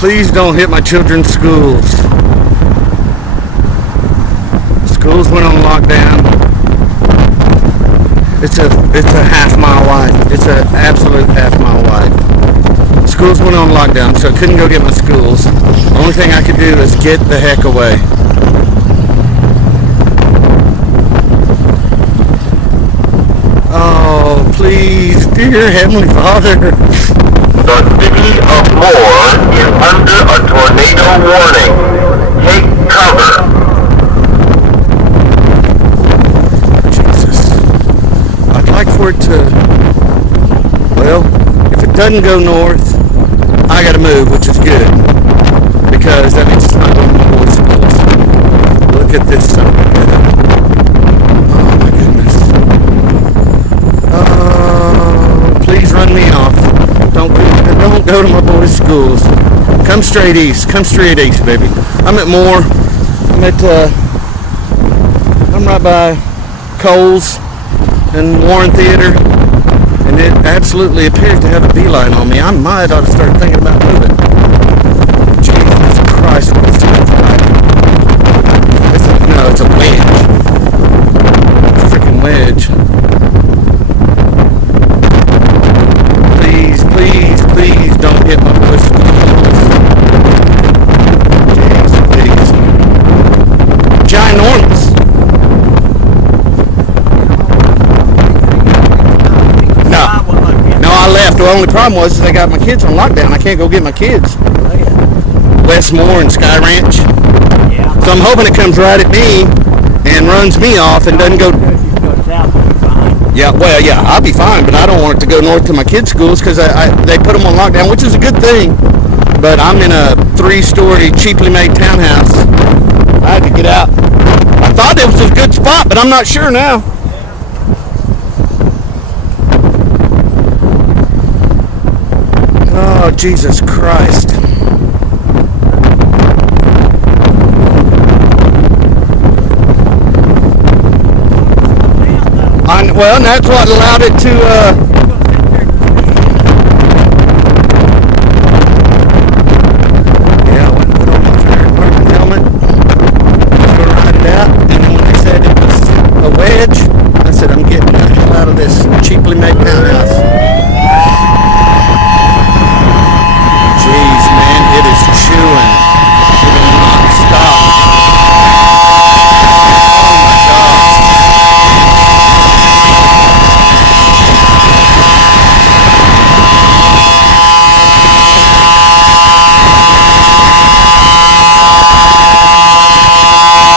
Please don't hit my children's schools. Schools went on lockdown. It's a half mile wide. It's an absolute half mile wide. Schools went on lockdown, so I couldn't go get my schools. The only thing I could do is get the heck away. Oh, please, dear Heavenly Father. The city of Moore is under a tornado warning. Take cover. Jesus. I'd like for it to, well, if it doesn't go north, I gotta move, which is good. Because that means it's not going to my boys' schools. Look at this son of a gun. Oh my goodness. Please run me off. Don't go to my boys' schools. Come straight east, baby. I'm at Moore. I'm right by Coles and Warren Theater, and it absolutely appears to have a beeline on me. I might ought to start thinking about moving. Jesus Christ, what is this like? It's a wedge. A freaking wedge. Please don't hit my push. Jeez, please. Ginormous. No, I left. The only problem was they got my kids on lockdown. I can't go get my kids. Westmore and Sky Ranch. So I'm hoping it comes right at me and runs me off and doesn't go. Yeah, well, yeah, I'll be fine, but I don't want it to go north to my kids' schools because they put them on lockdown, which is a good thing. But I'm in a 3-story, cheaply made townhouse. I had to get out. I thought it was a good spot, but I'm not sure now. Oh, Jesus Christ. Well, and that's what allowed it to